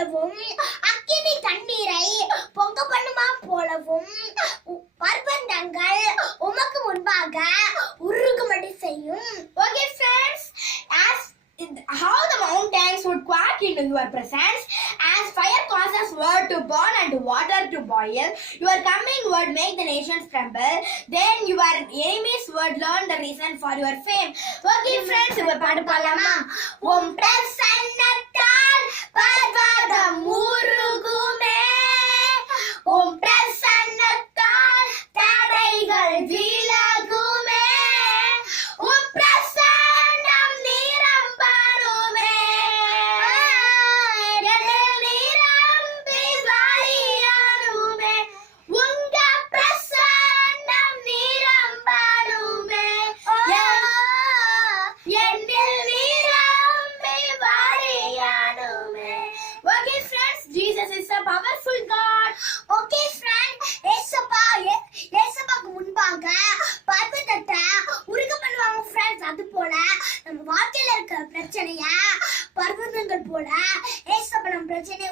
போலவும் அக்கினி தண்ணீரை பொங்க பண்ணுமா போலவும் பர்வதங்கள் உமக்கு முன்பாக உருகும்படி செய்யும். Okay friends, as how the mountains would quack into your presence, as fire causes wood to burn and water to boil, your coming would make the nations tremble. Then your enemies would learn the reason for your fame. Okay friends, இப்ப பாட்டு பாடலாமா? உம் பிரசன்னத்தால் பர்வதம் உருகுமே, உம் பிரசன்னத்தால் தடைகள் விலகுமே, உம் பிரசன்னம் நிரம்பணுமே, நிரம்பி வழியணுமே, உங்க பிரசன்னம் நிரம்பணுமே, என்னில் நிரம்பி வழியணுமே. Okay friends, Jesus is a powerful God. Okay friend, ஏசப்பாக்கு முன்பாக பர்வதத்தை உருக பண்ணுவாங்க ஃப்ரெண்ட்ஸ். அது போல நம்ம வாழ்க்கையில இருக்கிற பிரச்சனைய பர்வதங்கள் போல ஏசப்பா நம்ம பிரச்சனையை